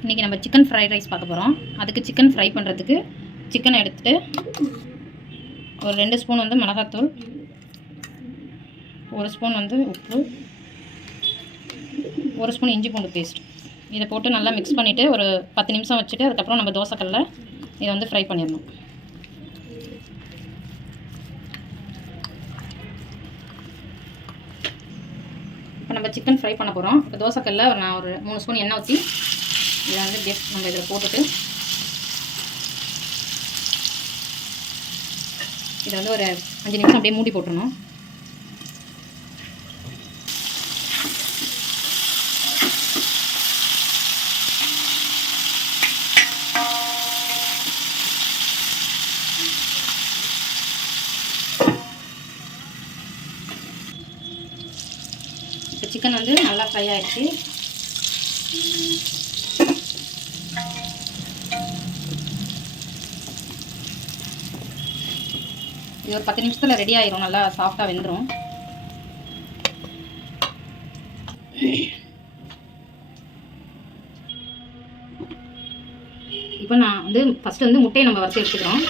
இன்றைக்கி நம்ம chicken fried rice பார்க்க போகிறோம். அதுக்கு சிக்கன் ஃப்ரை பண்ணுறதுக்கு சிக்கன் எடுத்துகிட்டு ஒரு 2 ஸ்பூன் வந்து மிளகாத்தூள், 1 ஸ்பூன் வந்து உப்பு, 1 ஸ்பூன் இஞ்சி பூண்டு பேஸ்ட் இதை போட்டு நல்லா மிக்ஸ் பண்ணிவிட்டு ஒரு 10 நிமிஷம் வச்சுட்டு அதுக்கப்புறம் நம்ம தோசைக்கல்ல இதை வந்து ஃப்ரை பண்ணிடணும். இப்போ நம்ம சிக்கன் ஃப்ரை பண்ண போகிறோம். இப்போ தோசைக்கல்ல நான் ஒரு 3 ஸ்பூன் எண்ணெய் ஊற்றி இதை வந்து நம்ம இதில் போட்டுட்டு இதை வந்து ஒரு 5 நிமிஷம் அப்படியே மூடி போட்டுருணும். இப்போ சிக்கன் வந்து நல்லா ஃப்ரை ஆகிடுச்சு. இது ஒரு 10 நிமிஷத்தில் ரெடி ஆயிரும். நல்லா சாஃப்டாக வெந்துடும். இப்போ நான் வந்து ஃபஸ்ட்டு வந்து முட்டையை நம்ம வறுத்து எடுத்துக்கிறோம்.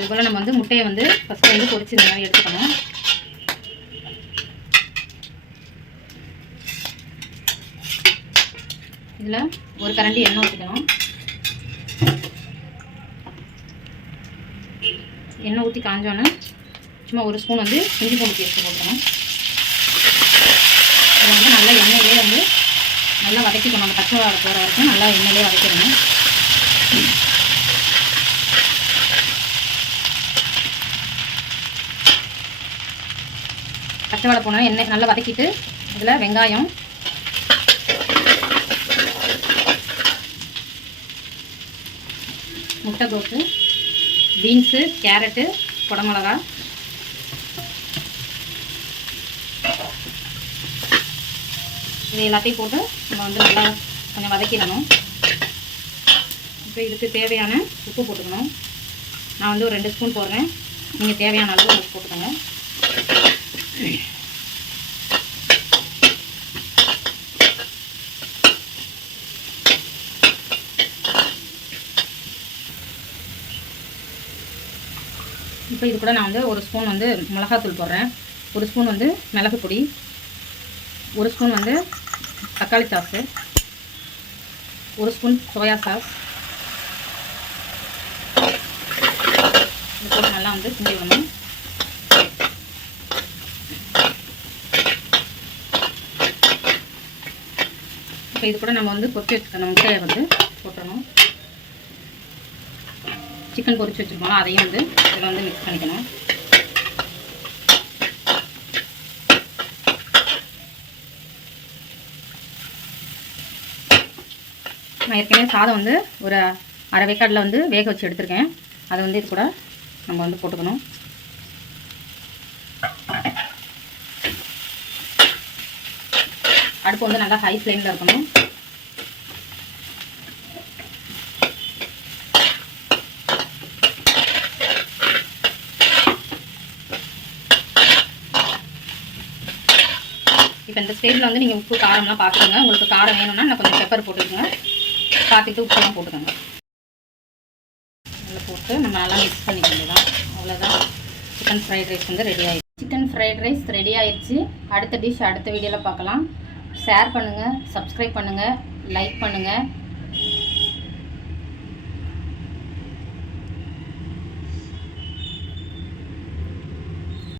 இதுபோல் நம்ம வந்து முட்டையை வந்து ஃபஸ்ட்டு வந்து பொரிச்சு இந்த மாதிரி எடுத்துக்கணும். இதில் ஒரு கரண்டி எண்ணெய் ஊற்றிக்கணும். எண்ணெய் ஊற்றி காஞ்சோன்னே சும்மா 1 ஸ்பூன் வந்து இஞ்சி பூண்டு பேஸ்ட் போட்டுக்கணும். இதை வந்து நல்லா எண்ணெயிலே வந்து நல்லா வதக்கிக்கணும். அந்த பச்சை வாடை போகிற வரைக்கும் நல்லா எண்ணெயிலே வதக்கிடணும். பச்சை வாடை போனால் எண்ணெய் நல்லா வதக்கிட்டு இதில் வெங்காயம், முட்டைகோஸு, பீன்ஸு, கேரட்டு, குடமிளகா, இது எல்லாத்தையும் போட்டு நம்ம வந்து நல்லா கொஞ்சம் வதக்கிடணும். இப்போ இதுக்கு தேவையான உப்பு போட்டுக்கணும். நான் வந்து ஒரு 2 ஸ்பூன் போடுறேன். நீங்கள் தேவையான அளவு உப்பு போட்டுக்கோங்க. இப்போ இது கூட நான் வந்து 1 ஸ்பூன் வந்து மிளகாத்தூள் போடுறேன். 1 ஸ்பூன் வந்து மிளகு பொடி, 1 ஸ்பூன் வந்து தக்காளி சாஸு, 1 ஸ்பூன் சோயா சாஸ் இது போட்டு நல்லா வந்து கிண்டி விடணும். இப்போ இது கூட நம்ம வந்து பொரிச்சு வச்சுக்கணும். முட்டையை வந்து போட்டுடணும். சிக்கன் பொரிச்சு வச்சுருக்கோம், அதையும் வந்து இதில் வந்து மிக்ஸ் பண்ணிக்கணும். நான் ஏற்கனவே சாதம் வந்து ஒரு அரை வேக்காடில் வந்து வேக வச்சு எடுத்துருக்கேன். அதை வந்து இது கூட நம்ம வந்து போட்டுக்கணும். அடுப்பு வந்து நல்லா ஹை ஃப்ளேமில் இருக்கணும். இப்போ இந்த ஸ்டேஜில் வந்து நீங்கள் உப்பு காரம்லாம் பார்த்துக்கோங்க. உங்களுக்கு காரம் வேணும்னா நான் கொஞ்சம் பெப்பர் போட்டுக்கோங்க. பார்த்துட்டு உப்புலாம் போட்டுக்கோங்க. நல்லா போட்டு நம்ம நல்லா மிக்ஸ் பண்ணிக்க வேண்டியதான். அவ்வளோதான், சிக்கன் ஃப்ரைட் ரைஸ் வந்து ரெடி ஆகிடுச்சு. சிக்கன் ஃப்ரைட் ரைஸ் ரெடி ஆகிடுச்சு. அடுத்த டிஷ் அடுத்த வீடியோவில் பார்க்கலாம். ஷேர் பண்ணுங்கள், சப்ஸ்கிரைப் பண்ணுங்கள், லைக் பண்ணுங்கள்.